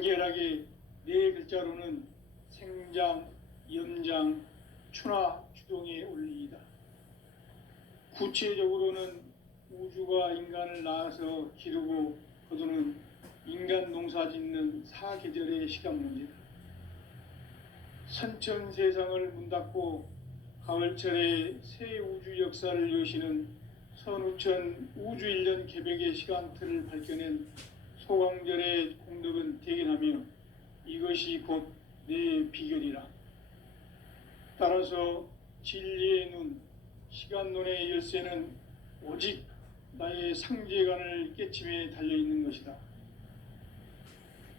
간결하게 네 글자로는 생장, 염장, 추나 추동에 올리이다. 구체적으로는 우주가 인간을 낳아서 기르고 거두는 인간 농사 짓는 사계절의 시간 문제다. 선천 세상을 문 닫고 가을철에 새 우주 역사를 여시는 선우천 우주일년 개벽의 시간틀을 밝혀낸 소강절의 공덕은 대견하며 이것이 곧 내 비결이라. 따라서 진리의 눈, 시간론의 열쇠는 오직 나의 상제관을 깨침에 달려있는 것이다.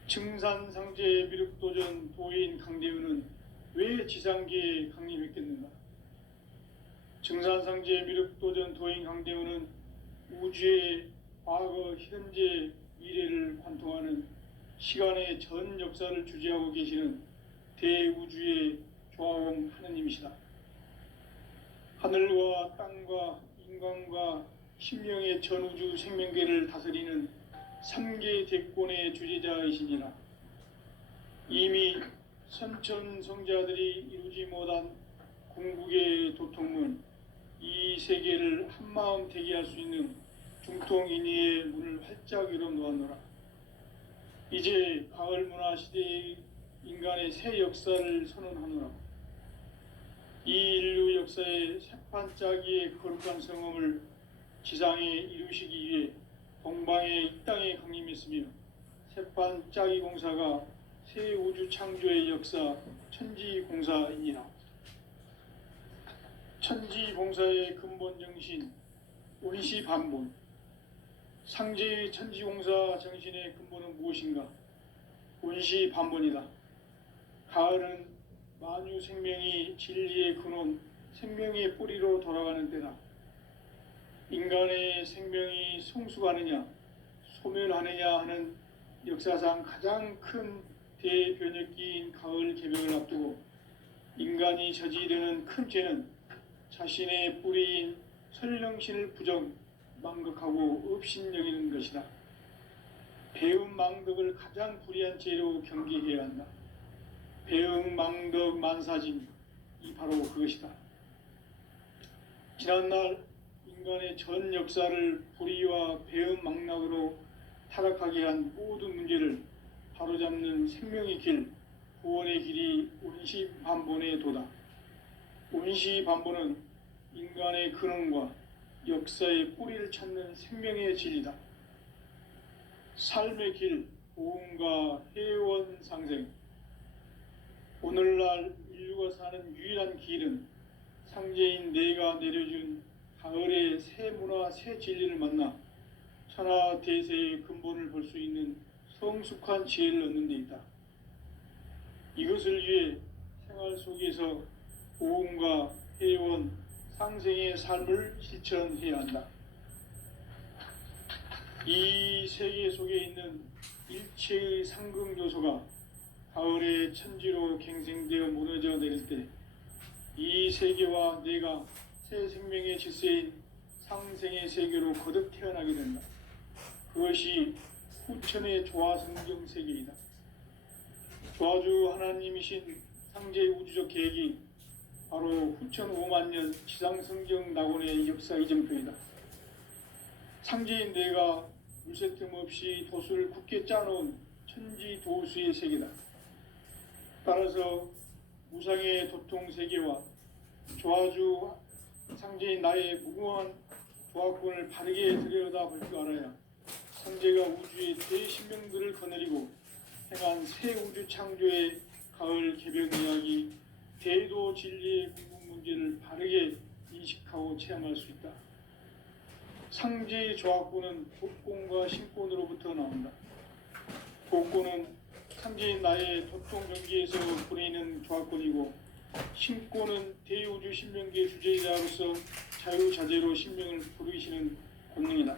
증산상제 미륵도전 도인 강대우는 왜 지상계에 강림했겠는가? 증산상제 미륵도전 도인 강대우는 우주의 과거, 현재, 미래를 관통하는 시간의 전 역사를 주재하고 계시는 대우주의 조화원 하느님이시다. 하늘과 땅과 인간과 신명의 전우주 생명계를 다스리는 3계 대권의 주재자이시니라. 이미 선천성자들이 이루지 못한 궁극의 도통문, 이 세계를 한마음 대기할 수 있는 중통인의의 문을 활짝 열어놓았노라. 이제 가을 문화 시대의 인간의 새 역사를 선언하노라. 이 인류 역사의 새판짜기의 거룩한 성험을 지상에 이루시기 위해 동방의 이 땅에 강림했으며 새판짜기 공사가 새 우주 창조의 역사 천지공사이니라. 천지공사의 근본 정신 원시반본, 상제의 천지공사 정신의 근본은 무엇인가? 원시반본이다. 가을은 만유 생명이 진리의 근원, 생명의 뿌리로 돌아가는 때다. 인간의 생명이 성숙하느냐, 소멸하느냐 하는 역사상 가장 큰 대변혁기인 가을 개벽을 앞두고 인간이 저지르는 큰 죄는 자신의 뿌리인 설령신을 부정, 망극하고 업신여기는 것이다. 배음 망덕을 가장 불의한 죄로 경계해야 한다. 배음 망덕 만사진, 이 바로 그것이다. 지난날 인간의 전 역사를 불의와 배음 망락으로 타락하게 한 모든 문제를 바로잡는 생명의 길, 구원의 길이 원시반본의 도다. 원시반본은 인간의 근원과 역사의 뿌리를 찾는 생명의 진리다. 삶의 길, 보응과 회원 상생. 오늘날 인류가 사는 유일한 길은 상제인 내가 내려준 가을의 새 문화, 새 진리를 만나 천하 대세의 근본을 볼 수 있는 성숙한 지혜를 얻는 데 있다. 이것을 위해 생활 속에서 보응과 회원, 상생의 삶을 실천해야 한다. 이 세계 속에 있는 일체의 상극 요소가 가을의 천지로 갱생되어 무너져 내릴 때 이 세계와 내가 새 생명의 질서인 상생의 세계로 거듭 태어나게 된다. 그것이 후천의 조화성경 세계이다. 조화주 하나님이신 상제의 우주적 계획이 바로 후천 5만년 지상성경 낙원의 역사 이정표이다. 상제인 내가 물새 틈 없이 도수를 굳게 짜놓은 천지도수의 세계다. 따라서 무상의 도통 세계와 조화주 상제인 나의 무궁한 조화권을 바르게 들여다볼 줄 알아야 상제가 우주의 대신명들을 거느리고 행한 새 우주 창조의 가을 개벽 이야기, 대도 진리의 궁극 문제를 바르게 인식하고 체험할 수 있다. 상제의 조화권은 복권과 신권으로부터 나온다. 복권은 상제인 나의 도통 경계에서 보내는 조화권이고, 신권은 대우주 신명계 주제자로서 자유자재로 신명을 부르시는 권능이다.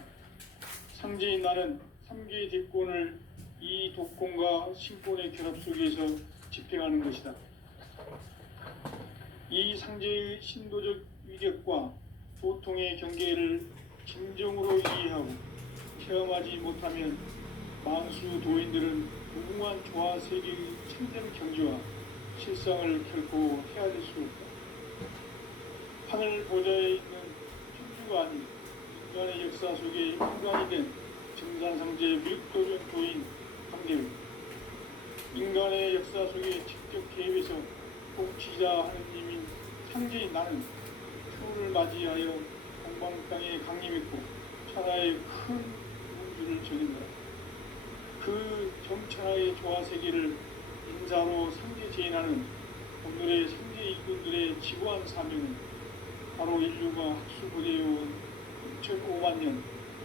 상제인 나는 3개의 대권을 이 독권과 신권의 결합 속에서 집행하는 것이다. 이 상제의 신도적 위력과 도통의 경계를 진정으로 이해하고 체험하지 못하면 만수 도인들은 무궁한 조화 세계의 참된 경지와 실상을 결코 헤아릴 수 없다. 하늘 보좌에 있는 천주가 아닌 인간의 역사 속에 인간이 된 증산상제 밀도전 도인 강대우, 인간의 역사 속에 직접 개입해서 통치자 하느님인 상제인 나는 추후를 맞이하여 동방 땅에 강림했고 천하의 큰 우주를 적인다. 그 정천하의 조화세계를 인사로 상제 제인하는 오늘의 상제 일꾼들의 지구한 사명은 바로 인류가 학수고대해온 6,500만 년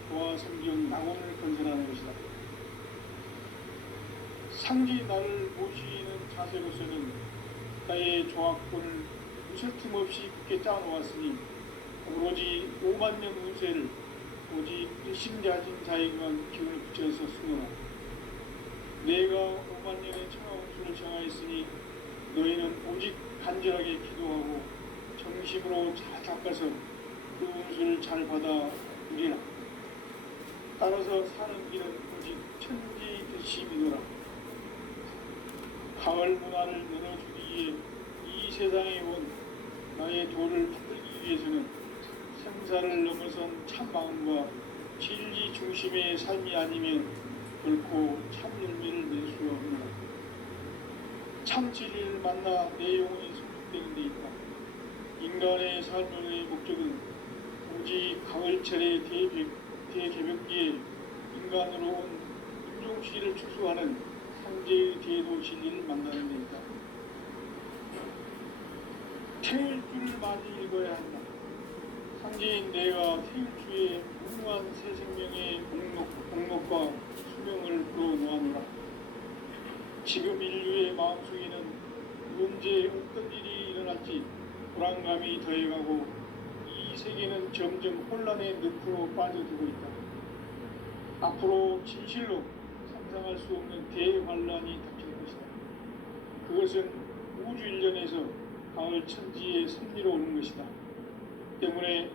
조화 성경 낙원을 건설하는 것이다. 상제 나를 모시는 자세로서는 나의 조화권을 무쇠 틈 없이 굳게 짜놓았으니 오로지 5만 년 운세를 오직 일심자진 자에게만 기운을 붙여서 쓰노라. 내가 5만 년의 천하 운수를 정하였으니 너희는 오직 간절하게 기도하고 정심으로 잘 닦아서 그 운수를 잘 받아 누리라. 따라서 사는 길은 오직 천지 듯이 믿어라. 가을 문화를 나눠주기 위해 이 세상에 온 나의 도를 만들기 위해서는 생사를 넘어선 참 마음과 진리 중심의 삶이 아니면 결코 참 열매를 낼 수 없노라. 참 진리를 만나 내 영혼이 성숙되는 데 있다. 인간의 삶의 목적은 오직 가을철의 대개벽기에 인간으로 온 인종시를 추수하는 상제의 대도 진리를 만나는 데 있다. 태울 줄을 많이 읽어야 한다. 상제인 내가 태울 주의 무궁한 새 생명의 공목과 수명을 불어놓아노라. 지금 인류의 마음속에는 언제 어떤 일이 일어날지 불안감이 더해가고 이 세계는 점점 혼란의 늪으로 빠져들고 있다. 앞으로 진실로 상상할 수 없는 대환란이 닥칠 것이다. 그것은 우주 일련에서 가을 천지의 섭리로 오는 것이다. 때문에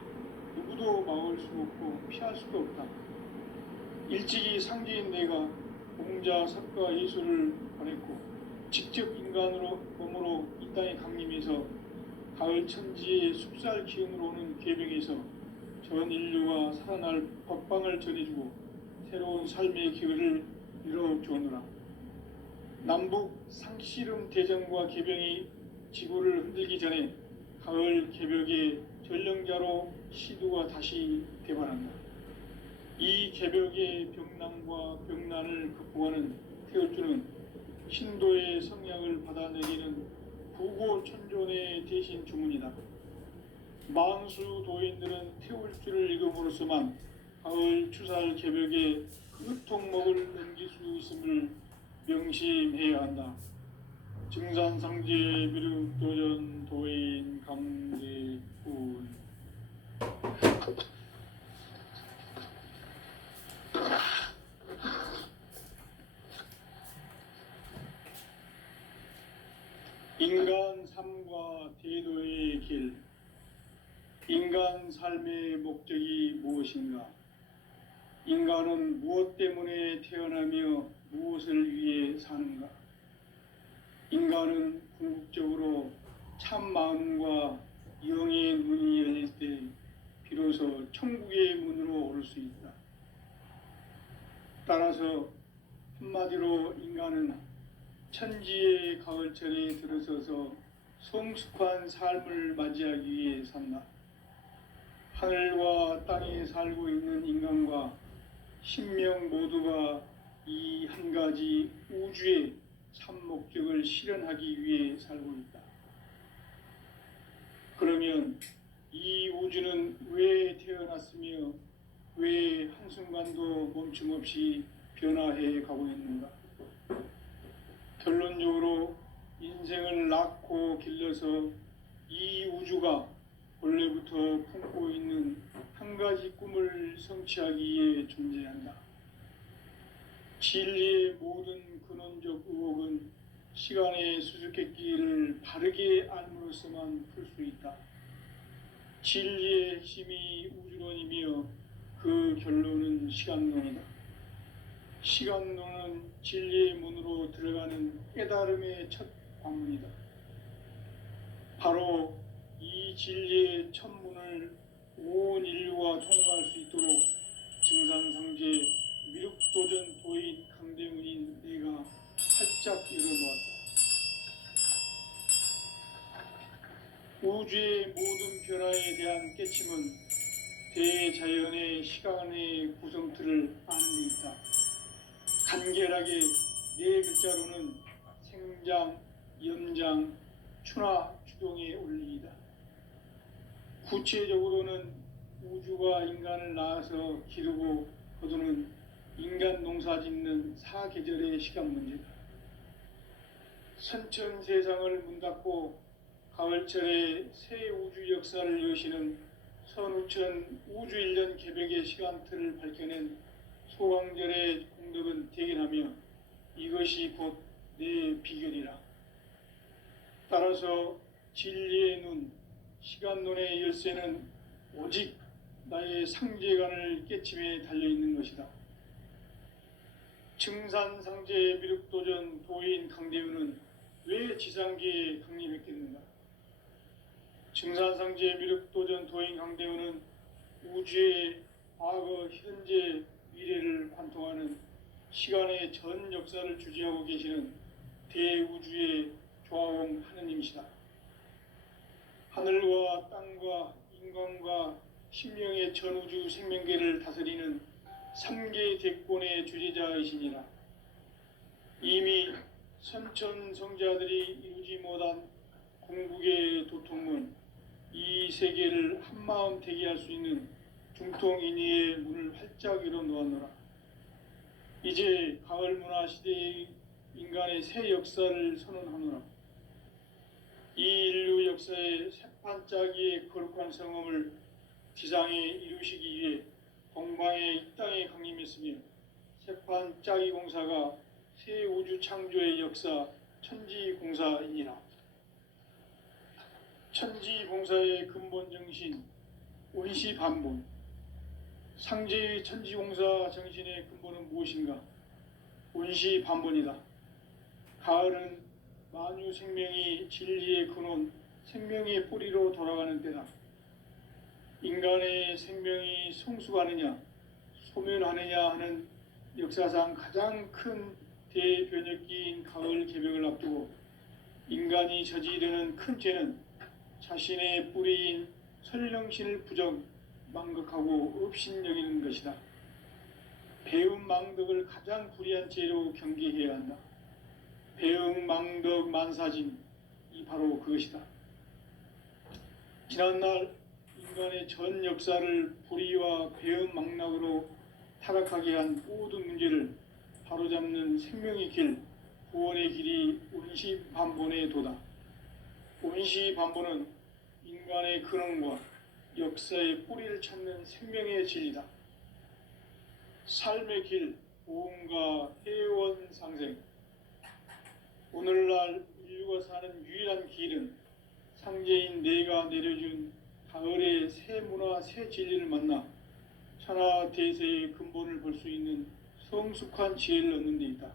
누구도 막을 수 없고 피할 수도 없다. 일찍이 상제인 내가 공자, 석가, 예수를 보냈고 직접 인간으로 몸으로 이 땅에 강림해서 가을 천지의 숲살 기운으로 오는 계명에서 전 인류가 살아날 법방을 전해주고 새로운 삶의 기회를 이뤄주오노라. 남북 상씨름 대전과 개병이 지구를 흔들기 전에 가을 개벽의 전령자로 시두가 다시 대발한다. 이 개벽의 병난과 병난을 극복하는 태울주는 신도의 성향을 받아내리는 부고천존의 대신 주문이다. 만수 도인들은 태울주를 읽음으로써만 가을 추살 개벽의 흑통목을 넘길 수 있음을 명심해야 한다. 증산상제 미륵도전 도인 강대훈. 인간 삶과 대도의 길. 인간 삶의 목적이 무엇인가? 인간은 무엇 때문에 태어나며 무엇을 위해 사는가? 인간은 궁극적으로 참 마음과 영의 문이 열릴 때 비로소 천국의 문으로 오를 수 있다. 따라서 한마디로 인간은 천지의 가을철에 들어서서 성숙한 삶을 맞이하기 위해 산다. 하늘과 땅에 살고 있는 인간과 신명 모두가 이 한 가지 우주의 참 목적을 실현하기 위해 살고 있다. 그러면 이 우주는 왜 태어났으며 왜 한순간도 멈춤 없이 변화해 가고 있는가? 결론적으로 인생을 낳고 길러서 이 우주가 원래부터 품고 있는 한 가지 꿈을 성취하기 위해 존재한다. 진리의 모든 근원적 의혹은 시간의 수수께끼를 바르게 알므로써만 풀 수 있다. 진리의 핵심이 우주론이며 그 결론은 시간론이다. 시간론은 진리의 문으로 들어가는 깨달음의 첫 관문이다. 바로 이 진리의 첫 문을 온 인류가 통과할 수 있도록 증산상제 미륵도전 도인 강대문인 내가 활짝 열어놓았다. 우주의 모든 변화에 대한 깨침은 대자연의 시간의 구성틀을 아는 데 있다. 간결하게 네 글자로는 생장, 연장, 추나 주동의 원리이다. 구체적으로는 우주가 인간을 낳아서 기르고 거두는 인간 농사 짓는 사계절의 시간 문제다. 선천 세상을 문 닫고 가을철에 새 우주 역사를 여시는 선우천 우주 1년 개벽의 시간틀을 밝혀낸 소왕절의 공덕은 대견하며 이것이 곧 내 비결이라. 따라서 진리의 눈, 시간론의 열쇠는 오직 나의 상제관을 깨침에 달려있는 것이다. 증산상제 미륵도전 도인 강대우는 왜 지상계에 강림했겠는가? 증산상제 미륵도전 도인 강대우는 우주의 과거, 현재, 미래를 관통하는 시간의 전 역사를 주재하고 계시는 대우주의 조화원 하느님이시다. 하늘과 땅과 인간과 신명의 전우주 생명계를 다스리는 3개 대권의 주재자이시니라. 이미 선천성자들이 이루지 못한 궁극의 도통은 이 세계를 한마음 되게 할 수 있는 중통인의의 문을 활짝 열어놓았노라. 이제 가을 문화 시대의 인간의 새 역사를 선언하노라. 이 인류 역사의 새판짜기의 거룩한 성험을 지상에 이루시기 위해 동방의 이 땅에 강림했으며 새판짜기 공사가 새 우주 창조의 역사 천지공사이니라. 천지공사의 근본 정신 원시반본. 상제의 천지공사 정신의 근본은 무엇인가? 원시반본이다. 가을은 만유 생명이 진리의 근원, 생명의 뿌리로 돌아가는 때다. 인간의 생명이 성숙하느냐, 소멸하느냐 하는 역사상 가장 큰 대변혁기인 가을 개벽을 앞두고 인간이 저지르는 큰 죄는 자신의 뿌리인 설령신을 부정, 망극하고 업신여기는 것이다. 배움 망덕을 가장 불의한 죄로 경계해야 한다. 배움 망덕 만사진, 이 바로 그것이다. 지난날 인간의 전 역사를 불의와 배움 망락으로 타락하게 한 모든 문제를 바로잡는 생명의 길, 구원의 길이 원시반본의 도다. 원시반본은 인간의 근원과 역사의 뿌리를 찾는 생명의 진리다. 삶의 길, 보험과 회원 상생. 오늘날 인류가 사는 유일한 길은 상제인 내가 내려준 가을의 새 문화, 새 진리를 만나 천하 대세의 근본을 볼 수 있는 성숙한 지혜를 얻는 데 있다.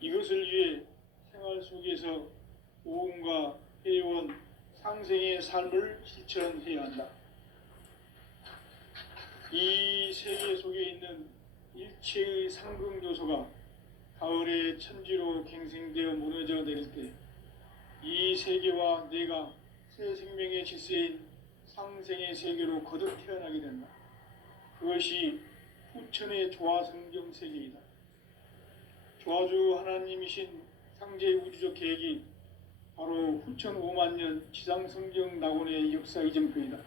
이것을 위해 생활 속에서 보험과 회원, 상생의 삶을 실천해야 한다. 이 세계 속에 있는 일체의 상승조소가 가을의 천지로 갱생되어 무너져 내릴 때 이 세계와 내가 새 생명의 질서인 상생의 세계로 거듭 태어나게 된다. 그것이 후천의 조화성경 세계이다. 조화주 하나님이신 상제 우주적 계획이 바로 후천 5만 년 지상성경 낙원의 역사 이정표이다.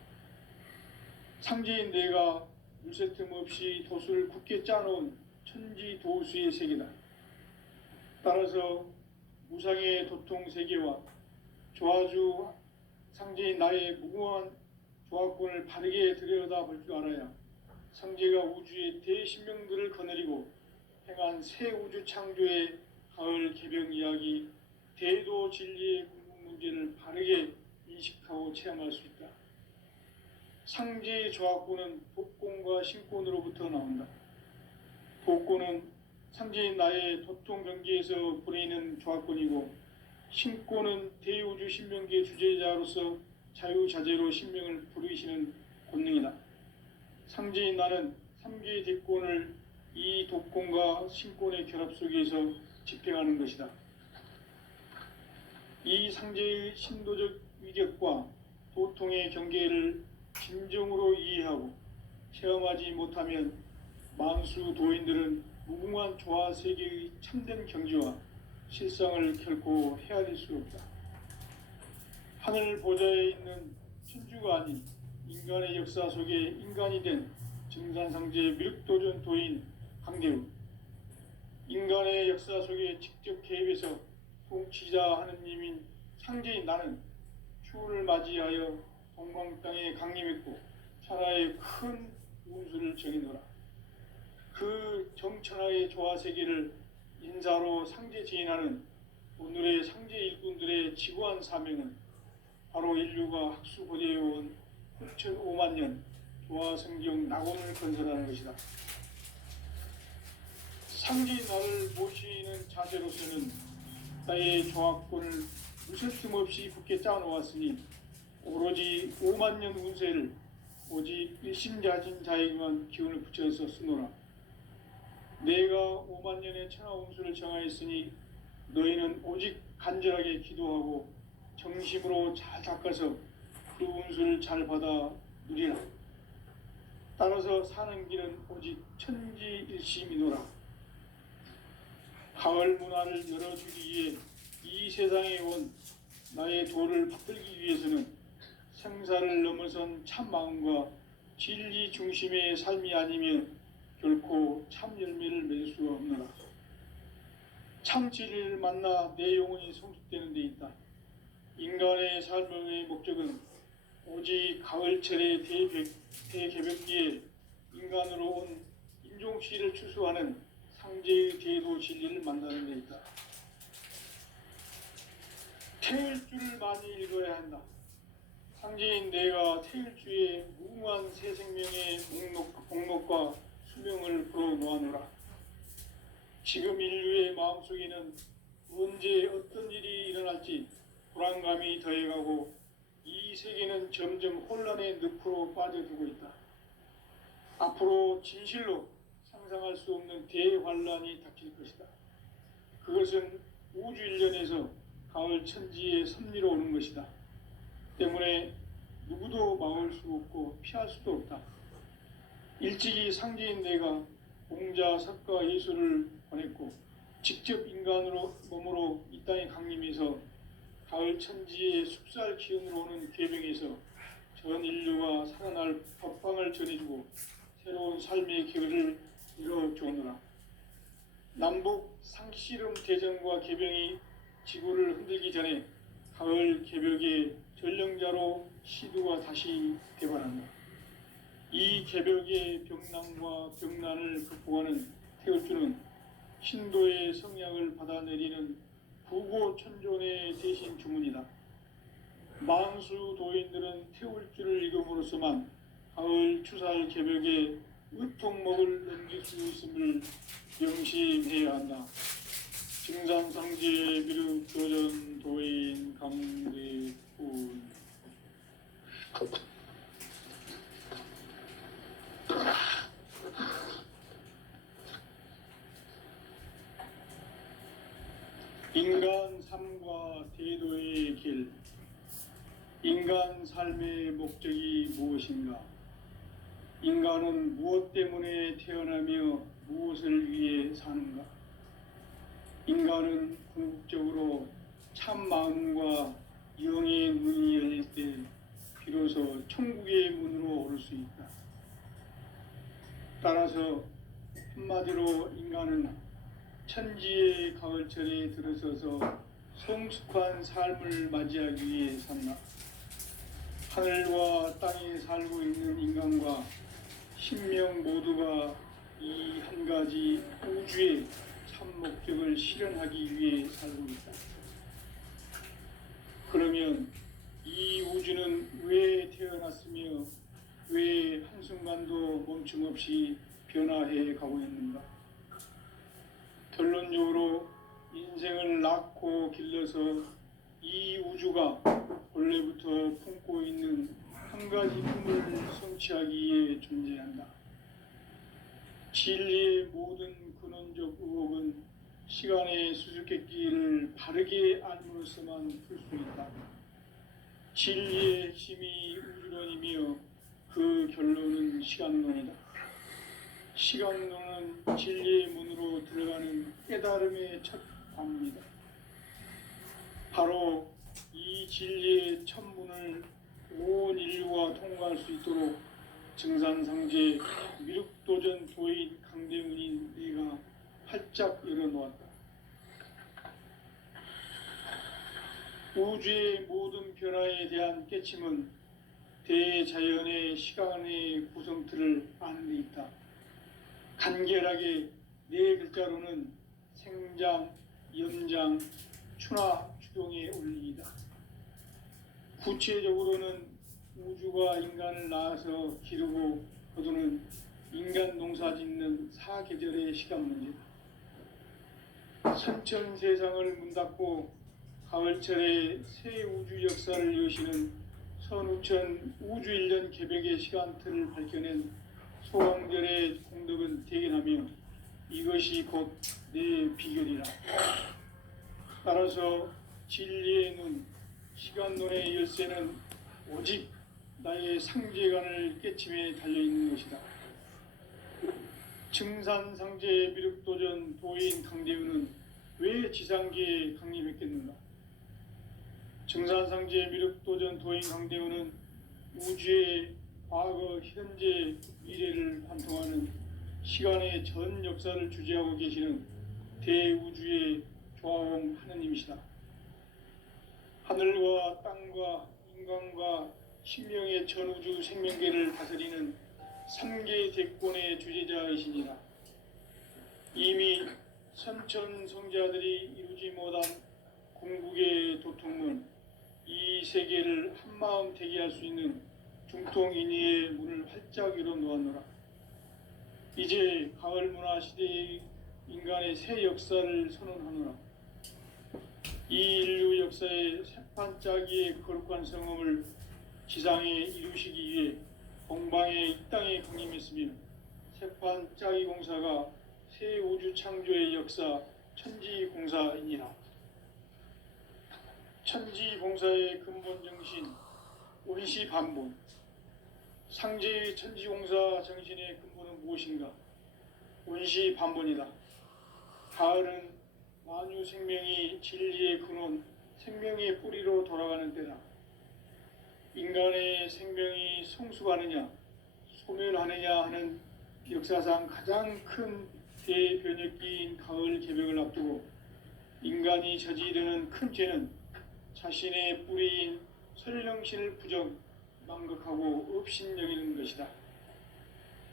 상제인 내가 물새 틈 없이 도수를 굳게 짜놓은 천지도수의 세계다. 따라서 무상의 도통 세계와 조화주 상제인 나의 무궁한 조화권을 바르게 들여다볼 줄 알아야 상제가 우주의 대신명들을 거느리고 행한 새 우주 창조의 가을 개벽 이야기, 대도 진리의 궁극 문제를 바르게 인식하고 체험할 수 있다. 상제의 조화권은 복권과 신권으로부터 나온다. 복고는 상제인 나의 도통 경계에서 보내는 조합권이고, 신권은 대우주 신명기의 주제자로서 자유자재로 신명을 부르시는 권능이다. 상제인 나는 3개의 대권을 이 독권과 신권의 결합 속에서 집행하는 것이다. 이 상제의 신도적 위격과 도통의 경계를 진정으로 이해하고 체험하지 못하면 만수 도인들은 무궁한 조화 세계의 참된 경지와 실상을 결코 헤아릴 수 없다. 하늘 보좌에 있는 천주가 아닌 인간의 역사 속에 인간이 된 증산상제 미륵도전 도인 강대우, 인간의 역사 속에 직접 개입해서 통치자 하느님인 상제인 나는 추운을 맞이하여 동방 땅에 강림했고 천하의 큰 운수를 정해노라. 그 정천하의 조화 세계를 인사로 상제 지인하는 오늘의 상제 일꾼들의 지구한 사명은 바로 인류가 학수고대해온 8,5만 년 조화 성경 낙원을 건설하는 것이다. 상제인 나를 모시는 자세로서는 나의 조합권을 무쇠틈 없이 굳게 짜놓았으니 오로지 5만 년 운세를 오직 일심자진 자에게만 기운을 붙여서 쓰노라. 내가 5만 년의 천하 운수를 정하였으니 너희는 오직 간절하게 기도하고 정심으로 잘 닦아서 그 운수를 잘 받아 누리라. 따라서 사는 길은 오직 천지일심이노라. 가을 문화를 열어주기 위해 이 세상에 온 나의 도를 받들기 위해서는 생사를 넘어선 참 마음과 진리 중심의 삶이 아니면 결코 참 열매를 맺을 수 없노라. 참 진리를 만나 내 영혼이 성숙되는 데 있다. 인간의 삶의 목적은 오직 가을철의 대개벽기에 인간으로 온 인종씨를 추수하는 상제의 대도 진리를 만나는 데 있다. 태일주를 많이 읽어야 한다. 상제인 내가 태일주의 무궁한 새 생명의 목록과 수명을 풀어놓아노라. 지금 인류의 마음속에는 언제 어떤 일이 일어날지 불안감이 더해가고 이 세계는 점점 혼란의 늪으로 빠져들고 있다. 앞으로 진실로 상상할 수 없는 대환란이 닥칠 것이다. 그것은 우주 일련에서 가을 천지의 섭리로 오는 것이다. 때문에 누구도 막을 수 없고 피할 수도 없다. 일찍이 상제인 내가 공자, 석가, 예수를 보냈고 직접 인간으로 몸으로 이 땅에 강림해서 가을 천지의 숲살 기운으로 오는 계병에서 전 인류가 살아날 법방을 전해주고 새로운 삶의 기회를 이뤄주오노라. 남북 상씨름 대전과 개병이 지구를 흔들기 전에 가을 개벽의 전령자로 시두가 다시 개발한다. 이 개벽의 병난과 병난을 극복하는 태울주는 신도의 성약을 받아내리는 부고천존의 대신 주문이다. 만수 도인들은 태울주를 읽음으로써만 가을 추살 개벽에 의통목을 넘길 수 있음을 명심해야 한다. 증산상제 미륵도전 도인 강대훈. 인간 삶과 대도의 길. 인간 삶의 목적이 무엇인가? 인간은 무엇 때문에 태어나며 무엇을 위해 사는가? 인간은 궁극적으로 참 마음과 영의 문이 열릴 때 비로소 천국의 문으로 오를 수 있다. 따라서 한마디로 인간은 천지의 가을철에 들어서서 성숙한 삶을 맞이하기 위해 산다. 하늘과 땅에 살고 있는 인간과 신명 모두가 이 한 가지 우주의 참 목적을 실현하기 위해 살고 있다. 그러면 이 우주는 왜 태어났으며 왜 한순간도 멈춤 없이 변화해 가고 있는가? 결론적으로 인생을 낳고 길러서 이 우주가 본래부터 품고 있는 한 가지 꿈을 성취하기 위해 존재한다. 진리의 모든 근원적 의혹은 시간의 수수께끼를 바르게 알므로써만 풀 수 있다. 진리의 핵심이 우주론이며 그 결론은 시간론이다. 시간론은 진리의 문으로 들어가는 깨달음의 첫 관문이다. 바로 이 진리의 첫 문을 온 인류가 통과할 수 있도록 증산상제 미륵도전 도인 강대문인 내가 활짝 열어놓았다. 우주의 모든 변화에 대한 깨침은 대자연의 시간의 구성틀을 아는 데 있다. 간결하게 네 글자로는 생장, 연장, 추나 추동의 원리이다. 구체적으로는 우주가 인간을 낳아서 기르고 거두는 인간 농사 짓는 사계절의 시간 문제다. 선천 세상을 문 닫고 가을철에 새 우주 역사를 여시는 선우천 우주일년 개벽의 시간틀을 밝혀낸 소왕절의 공덕은 대견하며 이것이 곧 내 비결이라. 따라서 진리의 눈, 시간론의 열쇠는 오직 나의 상제관을 깨침에 달려있는 것이다. 증산상제 미륵도전 도인 강대우는 왜 지상계에 강림했겠는가? 증산상제 미륵도전 도인 강대우는 우주의 과거, 현재, 미래를 관통하는 시간의 전 역사를 주재하고 계시는 대우주의 조화원 하느님이시다. 하늘과 땅과 인간과 신명의 전우주 생명계를 다스리는 3계 대권의 주재자이시니라. 이미 선천 성자들이 이루지 못한 궁극의 도통문, 이 세계를 한마음 되게 할 수 있는 중통인의의 문을 활짝 열어놓았노라. 이제 가을 문화 시대의 인간의 새 역사를 선언하노라. 이 인류 역사의 새판짜기의 거룩한 성음을 지상에 이루시기 위해 공방에 이 땅에 강림했으며 새판짜기 공사가 새 우주 창조의 역사 천지공사이니라. 천지공사의 근본 정신 원시반본. 상제의 천지공사 정신의 근본은 무엇인가? 원시반본이다. 가을은 만유 생명이 진리의 근원, 생명의 뿌리로 돌아가는 때다. 인간의 생명이 성숙하느냐, 소멸하느냐 하는 역사상 가장 큰 대변혁기인 가을 개벽을 앞두고 인간이 저지르는 큰 죄는 자신의 뿌리인 설령신을 부정, 망극하고 업신여기는 것이다.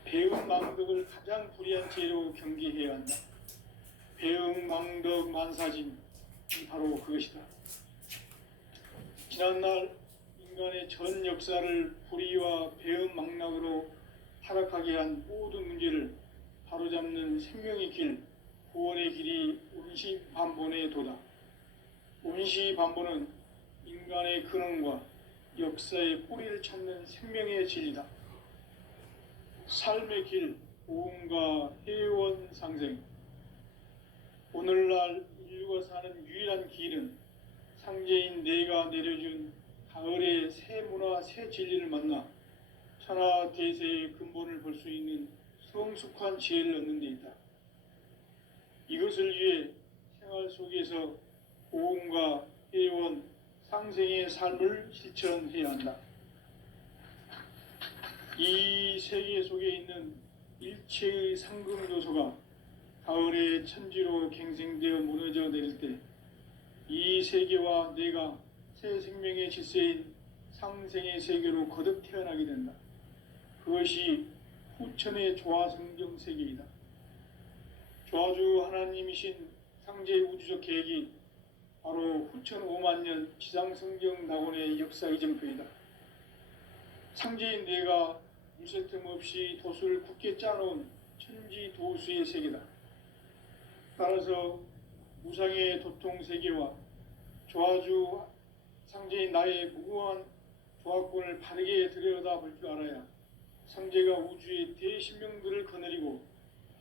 배움 망덕을 가장 불의한 죄로 경계해야 한다. 배움 망덕 만사진이 바로 그것이다. 지난날 인간의 전 역사를 불의와 배움 망락으로 타락하게 한 모든 문제를 바로잡는 생명의 길, 구원의 길이 원시반본의 도다. 원시반본은 인간의 근원과 역사의 뿌리를 찾는 생명의 진리다. 삶의 길, 보험과 회원 상생. 오늘날 인류가 사는 유일한 길은 상제인 내가 내려준 가을의 새 문화, 새 진리를 만나 천하 대세의 근본을 볼 수 있는 성숙한 지혜를 얻는 데 있다. 이것을 위해 생활 속에서 보험과 회원, 상생의 삶을 실천해야 한다. 이 세계 속에 있는 일체의 상금요소가 가을의 천지로 갱생되어 무너져 내릴 때 이 세계와 내가 새 생명의 질서인 상생의 세계로 거듭 태어나게 된다. 그것이 후천의 조화성경 세계이다. 조화주 하나님이신 상제의 우주적 계획이 바로 후천 5만 년 지상성경 낙원의 역사 이정표이다. 상제인 내가 물새 틈 없이 도수를 굳게 짜놓은 천지도수의 세계다. 따라서 무상의 도통 세계와 조화주 상제인 나의 무궁한 조합권을 바르게 들여다볼 줄 알아야 상제가 우주의 대신명들을 거느리고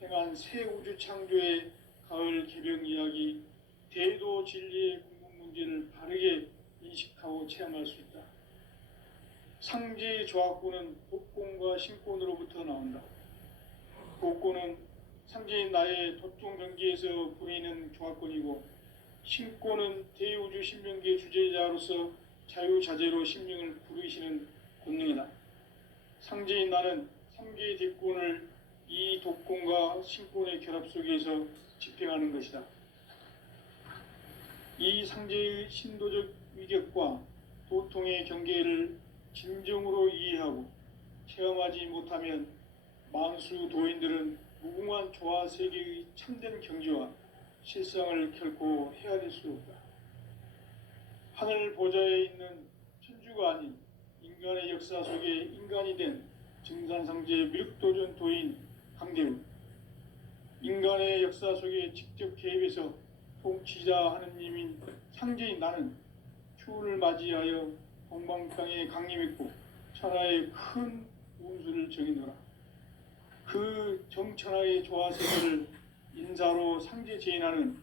행한 새 우주 창조의 가을 개병 이야기, 대도 진리의 궁극 문제를 바르게 인식하고 체험할 수 있다. 상제의 조합권은 복권과 신권으로부터 나온다. 복권은 상제인 나의 도통 경계에서 보이는 조합권이고, 신권은 대우주 신명기의 주제자로서 자유자재로 신명을 부르시는 권능이다. 상제인 나는 3개의 대권을 이 독권과 신권의 결합 속에서 집행하는 것이다. 이 상제의 신도적 위격과 도통의 경계를 진정으로 이해하고 체험하지 못하면 만수 도인들은 무궁한 조화 세계의 참된 경지와 실상을 결코 헤아릴 수 없다. 하늘 보좌에 있는 천주가 아닌 인간의 역사 속에 인간이 된 증산상제 미륵도전 도인 강대우, 인간의 역사 속에 직접 개입해서 통치자 하느님인 상제인 나는 추운을 맞이하여 동방땅에 강림했고 천하의 큰 운수를 정해놓으라. 그 정천하의 조화세계를 인사로 상제 제인하는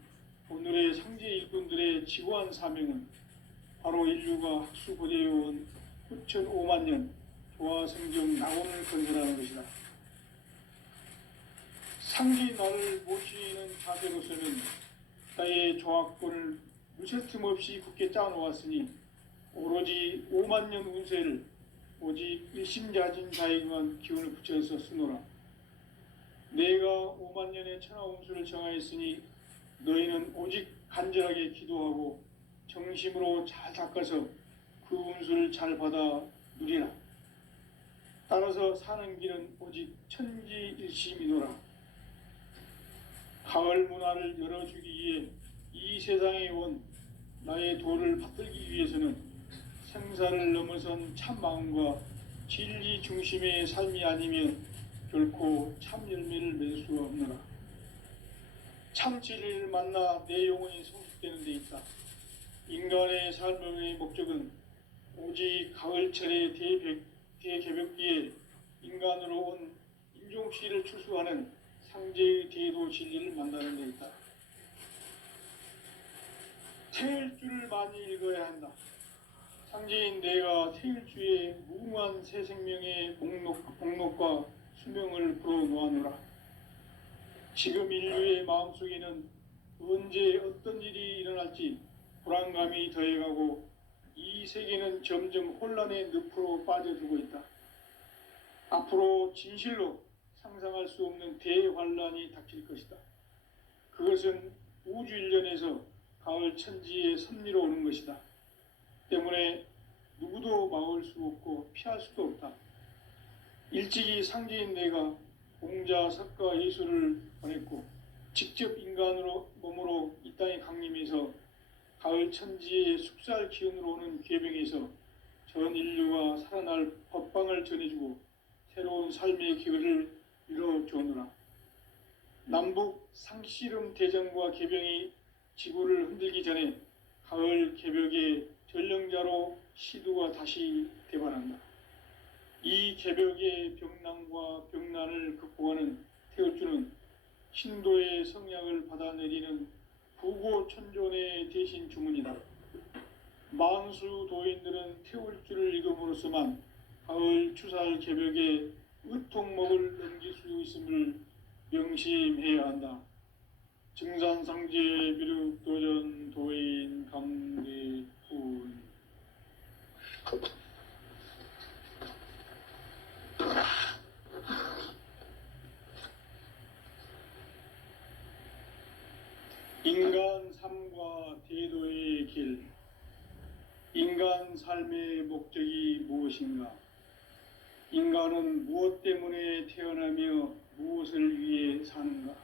오늘의 상제 일꾼들의 지구한 사명은 바로 인류가 학수고대해온 9,500만 년 조화성경 낙원을 건설하는 것이다. 상제인 나를 모시는 자세로서는 나의 조합권을 무쇠틈 없이 굳게 짜놓았으니 오로지 5만 년 운세를 오직 일심자진 자에게만 기운을 붙여서 쓰노라. 내가 5만 년의 천하 운수를 정하였으니 너희는 오직 간절하게 기도하고 정심으로 잘 닦아서 그 운수를 잘 받아 누리라. 따라서 사는 길은 오직 천지일심이노라. 가을 문화를 열어주기 위해 이 세상에 온 나의 도를 받들기 위해서는 생사를 넘어선 참 마음과 진리 중심의 삶이 아니면 결코 참 열매를 맺을 수가 없노라. 참 진리를 만나 내 영혼이 성숙되는 데 있다. 인간의 삶의 목적은 오직 가을철의 대개벽기에 인간으로 온 인종씨를 추수하는 상제의 대도 진리를 만나는 데 있다. 태일주를 많이 읽어야 한다. 상제인 내가 태일주의 무궁한 새 생명의 목록과 수명을 불어놓아노라. 지금 인류의 마음속에는 언제 어떤 일이 일어날지 불안감이 더해가고 이 세계는 점점 혼란의 늪으로 빠져들고 있다. 앞으로 진실로 상상할 수 없는 대환란이 닥칠 것이다. 그것은 우주 일련에서 가을 천지의 섭리로 오는 것이다. 때문에 누구도 막을 수 없고 피할 수도 없다. 일찍이 상제인 내가 공자, 석가, 예수를 보냈고 직접 인간으로 몸으로 이 땅에 강림해서 가을 천지의 숙살 기운으로 오는 계병에서 전 인류가 살아날 법방을 전해주고 새로운 삶의 기회를 이뤄주오노라. 남북 상씨름 대전과 계병이 지구를 흔들기 전에 가을 개벽의 전령자로 시두가 다시 대발한다. 이 개벽의 병난과 병난을 극복하는 태울주는 신도의 성약을 받아내리는 부고천존의 대신 주문이다. 만수 도인들은 태울주를 읽음으로써만 가을 추살 개벽의 의통목을 넘길 수 있음을 명심해야 한다. 증산상제 미륵도전 도인 강대훈. 인간 삶과 대도의 길. 인간 삶의 목적이 무엇인가? 인간은 무엇 때문에 태어나며 무엇을 위해 사는가?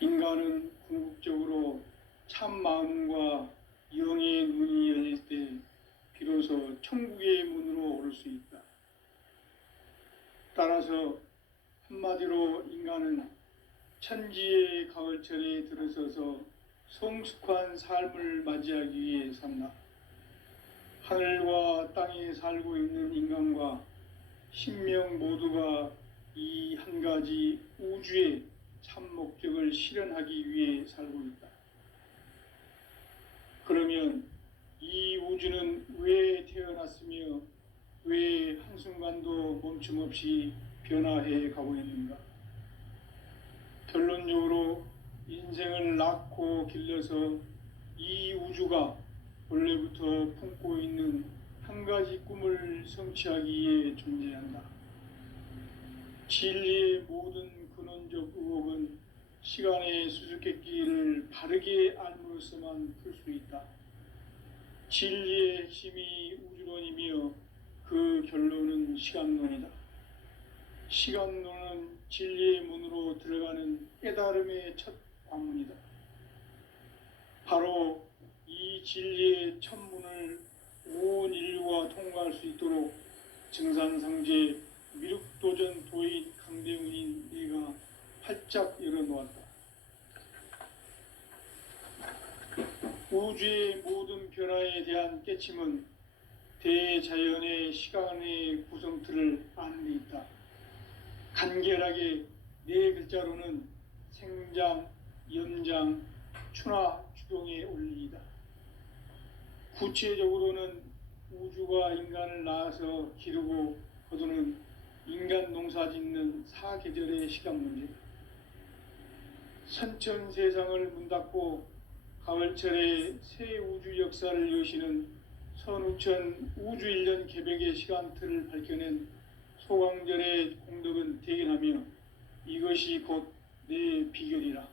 인간은 궁극적으로 참 마음과 영의 눈이 열릴 때 비로소 천국의 문으로 오를 수 있다. 따라서 한마디로 인간은 천지의 가을철에 들어서서 성숙한 삶을 맞이하기 위해 산다. 하늘과 땅에 살고 있는 인간과 신명 모두가 이 한 가지 우주의 참 목적을 실현하기 위해 살고 있다. 그러면 이 우주는 왜 태어났으며 왜 한순간도 멈춤 없이 변화해 가고 있는가? 결론적으로 인생을 낳고 길러서 이 우주가 원래부터 품고 있는 한 가지 꿈을 성취하기 위해 존재한다. 진리의 모든 근원적 의혹은 시간의 수수께끼를 바르게 알므로써만 풀 수 있다. 진리의 핵심이 우주론이며 그 결론은 시간론이다. 시간론은 진리의 문으로 들어가는 깨달음의 첫 관문이다. 바로 이 진리의 첫 문을 온 인류가 통과할 수 있도록 증산상제 미륵도전 도인 강대훈인 내가 활짝 열어놓았다. 우주의 모든 변화에 대한 깨침은 대자연의 시간의 구성틀을 아는 데 있다. 간결하게 네 글자로는 생장, 연장, 추나 추동의 원리이다. 구체적으로는 우주가 인간을 낳아서 기르고 거두는 인간 농사 짓는 사계절의 시간 문제. 선천 세상을 문 닫고 가을철에 새 우주 역사를 여시는 선우천 우주 1년 개벽의 시간틀을 밝혀낸 소강절의 공덕은 대견하며 이것이 곧 내 비결이라.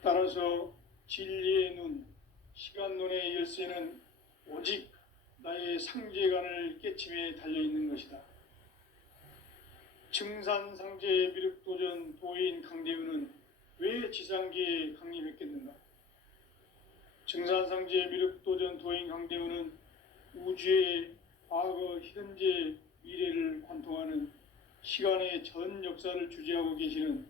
따라서 진리의 눈, 시간론의 열쇠는 오직 나의 상제관을 깨침에 달려있는 것이다. 증산상제 미륵도전 도인 강대훈은 왜 지상계에 강림했겠는가? 증산상제 미륵도전 도인 강대훈은 우주의 과거, 현재, 미래를 관통하는 시간의 전 역사를 주재하고 계시는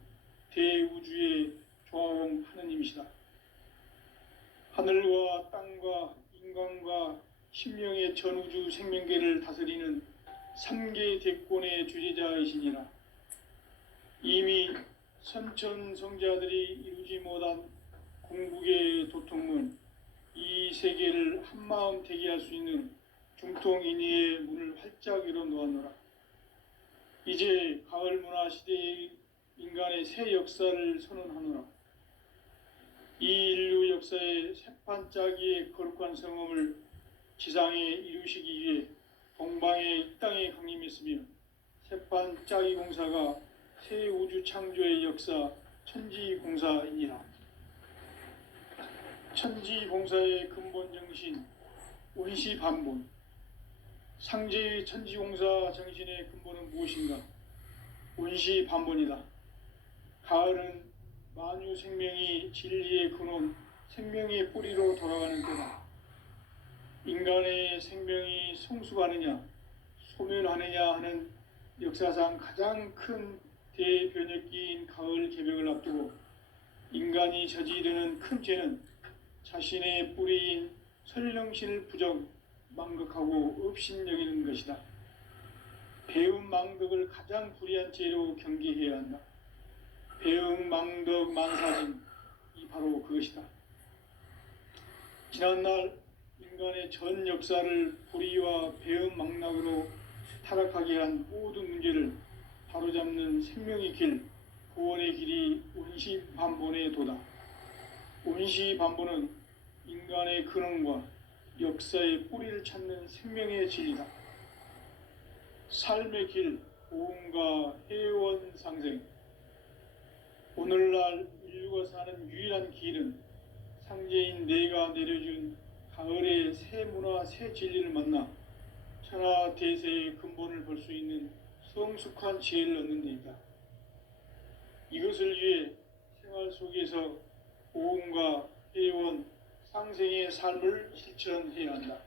대우주의 조화원 하느님이시다. 하늘과 땅과 인간과 신명의 전우주 생명계를 다스리는 3개 대권의 주재자이시니라. 이미 선천성자들이 이루지 못한 궁극의 도통문, 이 세계를 한마음 대기할 수 있는 중통인의의 문을 활짝 열어놓았노라. 이제 가을 문화 시대의 인간의 새 역사를 선언하노라. 이 인류 역사의 새판짜기의 거룩한 성험을 지상에 이루시기 위해 동방의 이 땅에 강림했으며 새판짜기 공사가 새 우주 창조의 역사 천지공사이니라. 천지공사의 근본 정신 원시반본. 상제의 천지공사 정신의 근본은 무엇인가? 원시반본이다. 가을은 만유 생명이 진리의 근원, 생명의 뿌리로 돌아가는 때다. 인간의 생명이 성숙하느냐, 소멸하느냐 하는 역사상 가장 큰 대변혁기인 가을 개벽을 앞두고 인간이 저지르는 큰 죄는 자신의 뿌리인 설령신을 부정, 망극하고 업신여기는 것이다. 배움 망덕을 가장 불의한 죄로 경계해야 한다. 배움 망덕 만사진, 이 바로 그것이다. 지난날 인간의 전 역사를 불의와 배움 망락으로 타락하게 한 모든 문제를 바로잡는 생명의 길, 구원의 길이 원시반본의 도다. 원시반본은 인간의 근원과 역사의 뿌리를 찾는 생명의 진리다. 삶의 길, 보험과 회원 상생. 오늘날 인류가 사는 유일한 길은 상제인 내가 내려준 가을의 새 문화, 새 진리를 만나 천하 대세의 근본을 볼 수 있는 성숙한 지혜를 얻는 데이다. 이것을 위해 생활 속에서 보험과 회원, 상생의 삶을 실천해야 한다.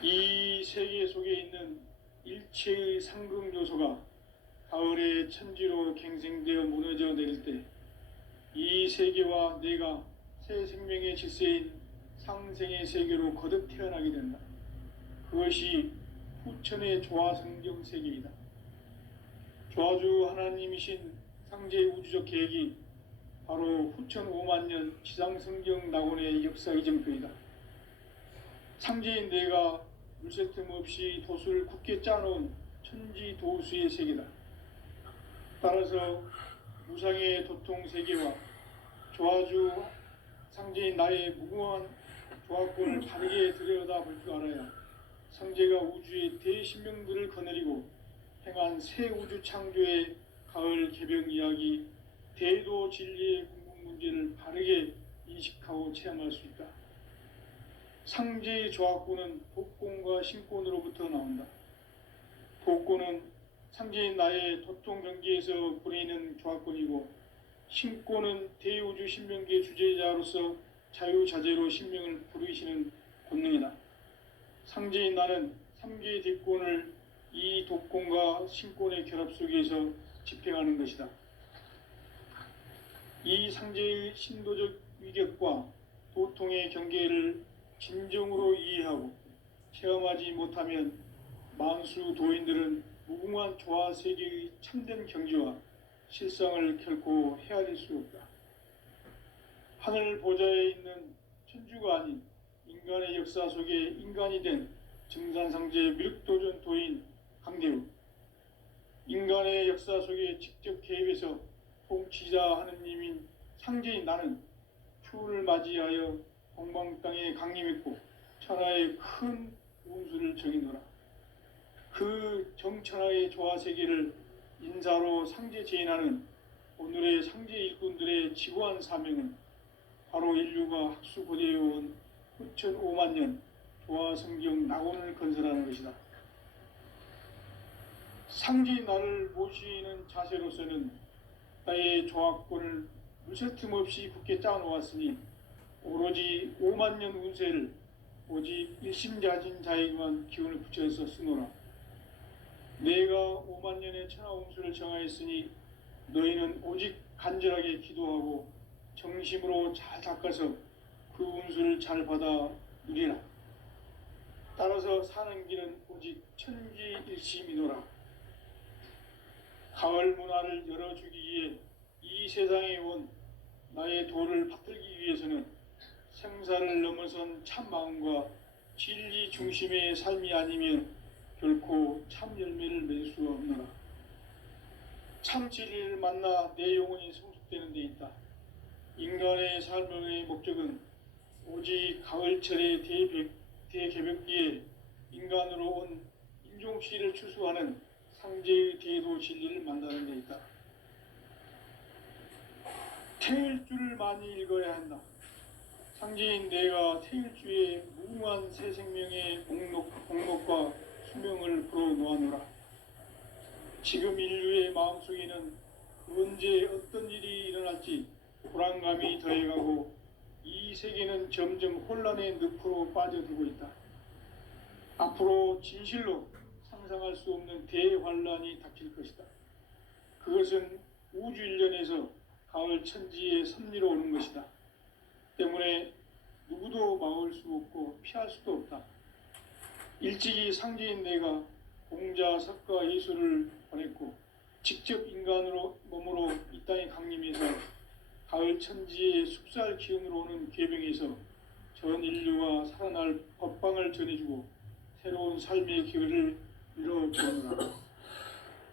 이 세계 속에 있는 일체의 상급 요소가 가을의 천지로 갱생되어 무너져 내릴 때 이 세계와 내가 새 생명의 질서인 상생의 세계로 거듭 태어나게 된다. 그것이 후천의 조화성경 세계이다. 조화주 하나님이신 상제의 우주적 계획이 바로 후천 5만 년 지상성경 낙원의 역사 이정표이다. 상제인 내가 물새 틈 없이 돛을 굳게 짜놓은 천지 도수의 세계다. 따라서 무상의 도통 세계와 조화주 상제인 나의 무궁한 조화권을 바르게 들여다볼 줄 알아야 상제가 우주의 대신명들을 거느리고 행한 새 우주 창조의 가을 개벽 이야기, 대도 진리의 궁극 문제를 바르게 인식하고 체험할 수 있다. 상제의 조화권은 복권과 신권으로부터 나온다. 복권은 상제인 나의 도통 경계에서 부리는 조화권이고, 신권은 대우주 신명계 주제자로서 자유자재로 신명을 부르시는 권능이다. 상제인 나는 3개의 뒷권을 이 독권과 신권의 결합 속에서 집행하는 것이다. 이 상제의 신도적 위격과 도통의 경계를 진정으로 이해하고 체험하지 못하면 만수 도인들은 무궁한 조화 세계의 참된 경지와 실상을 결코 헤아릴 수 없다. 하늘 보좌에 있는 천주가 아닌 인간의 역사 속에 인간이 된 증산상제 미륵도전 도인 강대우, 인간의 역사 속에 직접 개입해서 통치자 하느님인 상제인 나는 추운을 맞이하여 동방 땅에 강림했고 천하의 큰 운수를 정의노라. 그 정천하의 조화 세계를 인사로 상제 제인하는 오늘의 상제 일꾼들의 지구한 사명은 바로 인류가 학수고대해온 후천 5만 년 조화 성경 낙원을 건설하는 것이다. 상제인 나를 모시는 자세로서는 나의 조화권을 물새틈 없이 굳게 짜놓았으니 오로지 5만 년 운세를 오직 일심자진 자에게만 기운을 붙여서 쓰노라. 내가 5만 년의 천하 운수를 정하였으니 너희는 오직 간절하게 기도하고 정심으로 잘 닦아서 그 운수를 잘 받아 누리라. 따라서 사는 길은 오직 천지일심이노라. 가을 문화를 열어주기 위해 이 세상에 온 나의 도를 받들기 위해서는 생사를 넘어선 참 마음과 진리 중심의 삶이 아니면 결코 참 열매를 맺을 수가 없노라. 참 진리를 만나 내 영혼이 성숙되는 데 있다. 인간의 삶의 목적은 오직 가을철의 대개벽기에 인간으로 온 인종씨를 추수하는 상제의 대도 진리를 만나는 데 있다. 태일주를 많이 읽어야 한다. 상제인 내가 태일주의 무궁한 새 생명의 목록과 수명을 풀어놓아노라. 지금 인류의 마음속에는 언제 어떤 일이 일어날지 불안감이 더해가고 이 세계는 점점 혼란의 늪으로 빠져들고 있다. 앞으로 진실로 상상할 수 없는 대환란이 닥칠 것이다. 그것은 우주 일련에서 가을 천지의 섭리로 오는 것이다. 때문에 누구도 막을 수 없고 피할 수도 없다. 일찍이 상제인 내가 공자, 석가, 예수를 보냈고 직접 인간으로 몸으로 이 땅에 강림해서 가을 천지의 숲살 기운으로 오는 계병에서 전 인류가 살아날 법방을 전해주고 새로운 삶의 기회를 이뤄보느라.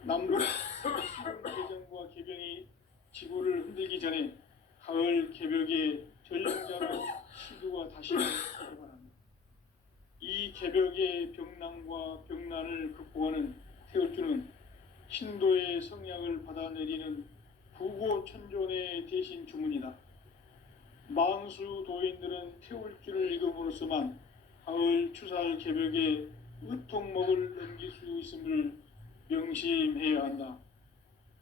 남북 대전과 계병이 지구를 흔들기 전에 가을 개벽의 전령자로 시두가 다시 출발합니다. 이 개벽의 병난과 병난을 극복하는 태울주는 신도의 성약을 받아내리는 부고천존의 대신 주문이다. 만수 도인들은 태울주를 읽음으로써만 가을 추살 개벽에 의통목을 넘길 수 있음을 명심해야 한다.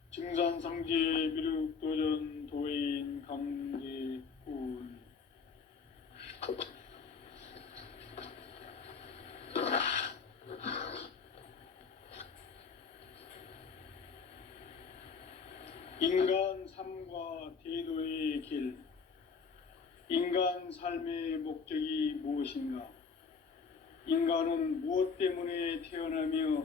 증산상제 미륵도전 도인 강대군. 진정한 삶의 목적이 무엇인가? 인간은 무엇 때문에 태어나며